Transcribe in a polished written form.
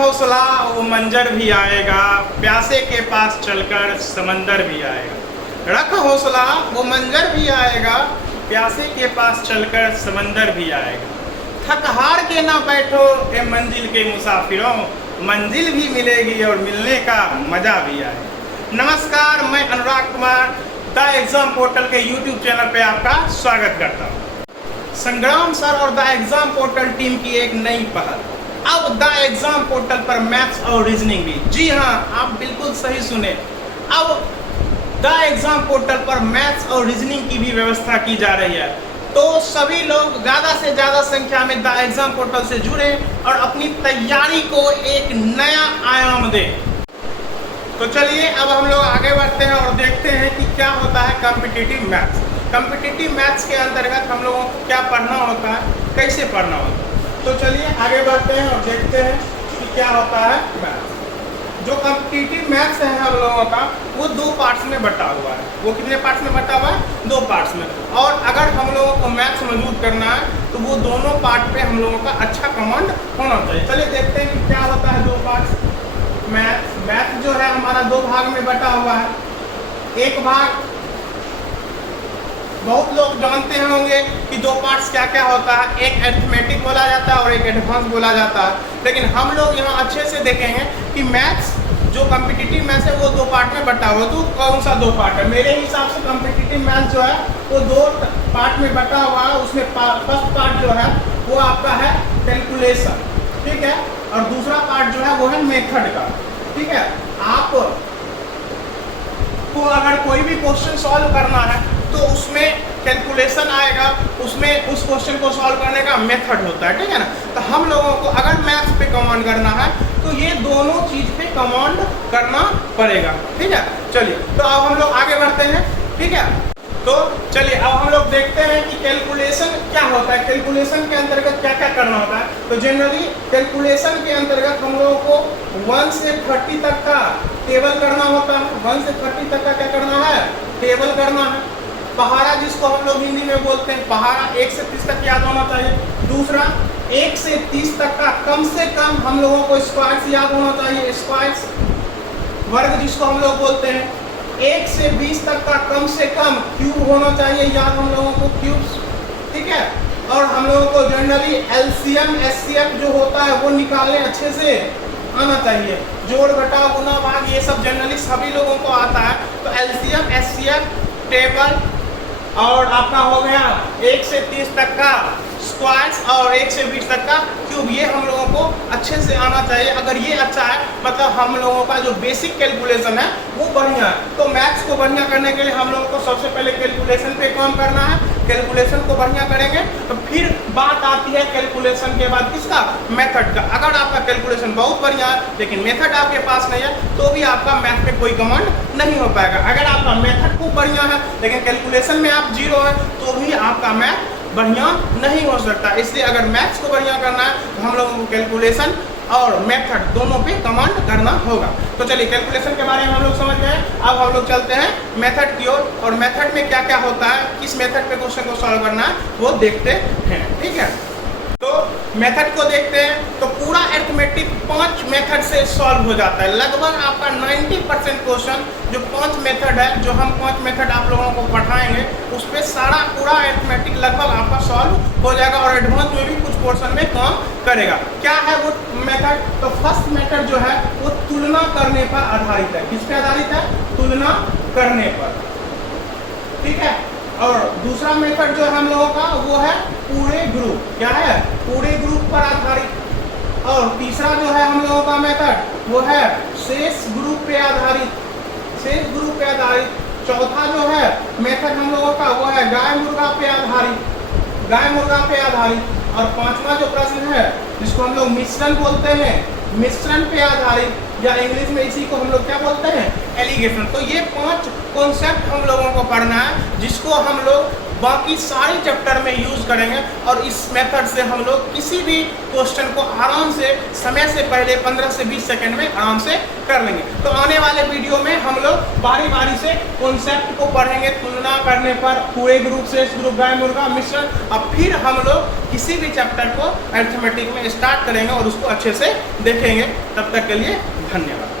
हौसला वो मंजर भी आएगा, प्यासे के पास चलकर समंदर भी आएगा। रख हौसला वो मंजर भी आएगा, प्यासे के पास चलकर समंदर भी आएगा। थक हार के ना बैठो ए मंजिल के मुसाफिरों, मंजिल भी मिलेगी और मिलने का मजा भी आएगा। नमस्कार, मैं अनुराग कुमार द एग्जाम पोर्टल के यूट्यूब चैनल पे आपका स्वागत करता हूँ। संग्राम सर और द एग्जाम पोर्टल टीम की एक नई पहल, अब द एग्जाम पोर्टल पर मैथ्स और रीजनिंग भी। जी हाँ, आप बिल्कुल सही सुने, अब द एग्जाम पोर्टल पर मैथ्स और रीजनिंग की भी व्यवस्था की जा रही है। तो सभी लोग ज़्यादा से ज़्यादा संख्या में द एग्जाम पोर्टल से जुड़े और अपनी तैयारी को एक नया आयाम दें। तो चलिए अब हम लोग आगे बढ़ते हैं और देखते हैं कि क्या होता है कॉम्पिटिटिव मैथ्स। कॉम्पिटिटिव मैथ्स के अंतर्गत हम लोगों को क्या पढ़ना होता है, कैसे पढ़ना होता है। तो चलिए आगे बढ़ते हैं और देखते हैं कि क्या होता है मैथ्स। जो कॉम्पिटिटिव मैथ्स है हम लोगों का, वो दो पार्ट्स में बटा हुआ है। वो कितने पार्ट्स में बटा हुआ है? दो पार्ट्स में। और अगर हम लोगों को मैथ्स मजबूत करना है तो वो दोनों पार्ट पे हम लोगों का अच्छा कमांड होना चाहिए। चलिए देखते हैं कि क्या होता है दो पार्ट्स। मैथ जो है हमारा दो भाग में बटा हुआ है। एक भाग बहुत लोग जानते होंगे कि दो पार्ट्स क्या क्या होता है, एक अरिथमेटिक बोला जाता है और एक एडवांस बोला जाता है। लेकिन हम लोग यहाँ अच्छे से देखेंगे कि मैथ्स जो कॉम्पिटिटिव मैथ्स है वो दो पार्ट में बटा हुआ है। तो कौन सा दो पार्ट है? मेरे हिसाब से कॉम्पिटिटिव मैथ्स जो है वो दो पार्ट में बटा हुआ है। उसमें फर्स्ट पार्ट जो है वो आपका है कैलकुलेशन, ठीक है, और दूसरा पार्ट जो है वो है मेथड का, ठीक है। आप को अगर कोई भी क्वेश्चन सॉल्व करना है तो उसमें कैलकुलेशन आएगा, उसमें उस क्वेश्चन को सॉल्व करने का मेथड होता है, ठीक है ना। तो हम लोगों को अगर मैथ्स पे कमांड करना है तो ये दोनों चीज पे कमांड करना पड़ेगा, ठीक है। चलिए तो अब हम लोग आगे बढ़ते हैं, ठीक है। तो चलिए अब हम लोग देखते हैं कि कैलकुलेशन क्या होता है, कैलकुलेशन के अंतर्गत क्या क्या करना होता है। तो जनरली कैलकुलेशन के अंतर्गत हम लोगों को 1 से 30 तक का टेबल करना होता है। 1 से 30 तक का क्या करना है? टेबल करना है। पहाड़ा जिसको हम लोग हिंदी में बोलते हैं, पहाड़ा 1 से 30 तक याद होना चाहिए। दूसरा 1 से 30 तक का कम से कम हम लोगों को स्क्वायर्स याद होना चाहिए। स्क्वायर्स वर्ग जिसको हम लोग बोलते हैं। 1 से 20 तक का कम से कम क्यूब होना चाहिए याद हम लोगों को, क्यूब्स, ठीक है। और हम लोगों को जनरली एलसीएम एचसीएफ जो होता है वो निकालने अच्छे से आना चाहिए। जोड़ घटाव गुना भाग ये सब जनरली सभी लोगों को आता है। तो एलसीएम एचसीएफ टेबल और आपका हो गया 1 से 30 तक का स्क्वायर्स और 1 से 20 तक का क्यूब, ये हम लोगों को अच्छे से आना चाहिए। अगर ये अच्छा है मतलब हम लोगों का जो बेसिक कैलकुलेशन है वो बढ़िया है। तो मैथ्स को बढ़िया करने के लिए हम लोगों को सबसे पहले कैलकुलेशन पे काम करना है। कैलकुलेशन को बढ़िया करेंगे तो फिर बात आती है कैलकुलेशन के बाद किसका? मेथड का। अगर आपका कैलकुलेशन बहुत बढ़िया है लेकिन मेथड आपके पास नहीं है तो भी आपका मैथ में कोई कमांड नहीं हो पाएगा। अगर आपका मेथड खूब बढ़िया है लेकिन कैलकुलेशन में आप जीरो है तो भी आपका मैथ बढ़िया नहीं हो सकता। इसलिए अगर मैथ्स को बढ़िया करना है तो हम लोगों को कैलकुलेशन और मेथड दोनों पे कमांड करना होगा। तो चलिए कैलकुलेशन के बारे में हम लोग समझ गए। अब हम लोग चलते हैं मेथड की ओर, और मेथड में क्या क्या होता है, किस मेथड पे क्वेश्चन को सॉल्व करना है वो देखते हैं, ठीक है। तो मेथड को देखते हैं तो पूरा अरिथमेटिक 5 मेथड से सॉल्व हो जाता है। लगभग आपका 90% क्वेश्चन जो 5 मेथड है, जो हम 5 मेथड आप लोगों को पढ़ाएंगे उस पर सारा पूरा अरिथमेटिक लगभग आपका सॉल्व हो जाएगा और एडवांस में भी कुछ पोर्शन में काम करेगा। क्या है वो मेथड? तो फर्स्ट मेथड जो है वो तुलना करने पर आधारित है। किस पे आधारित है? तुलना करने पर, ठीक है। और दूसरा मेथड जो है हम लोगों का वो है पूरे ग्रुप, क्या है? पूरे ग्रुप पर आधारित। और तीसरा जो है हम लोगों का मेथड वो है शेष ग्रुप पे आधारित, शेष ग्रुप पे आधारित। चौथा जो है मेथड हम लोगों का वो है गाय मुर्गा पे आधारित, गाय मुर्गा पे आधारित। और पांचवा जो प्रश्न है जिसको हम लोग मिश्रण बोलते हैं, मिश्रण पे आधारित, या इंग्लिश में इसी को हम लोग क्या बोलते हैं? एलिगेशन। तो ये 5 कॉन्सेप्ट हम लोगों को पढ़ना है जिसको हम लोग बाकी सारे चैप्टर में यूज़ करेंगे और इस मेथड से हम लोग किसी भी क्वेश्चन को आराम से समय से पहले 15 से 20 सेकंड में आराम से कर लेंगे। तो आने वाले वीडियो में हम लोग बारी बारी से कॉन्सेप्ट को पढ़ेंगे, तुलना करने पर पूरे ग्रुप से ग्रुप गाय मुर्गा मिश्रण, अब फिर हम लोग किसी भी चैप्टर को अरिथमेटिक में स्टार्ट करेंगे और उसको अच्छे से देखेंगे। तब तक के लिए धन्यवाद।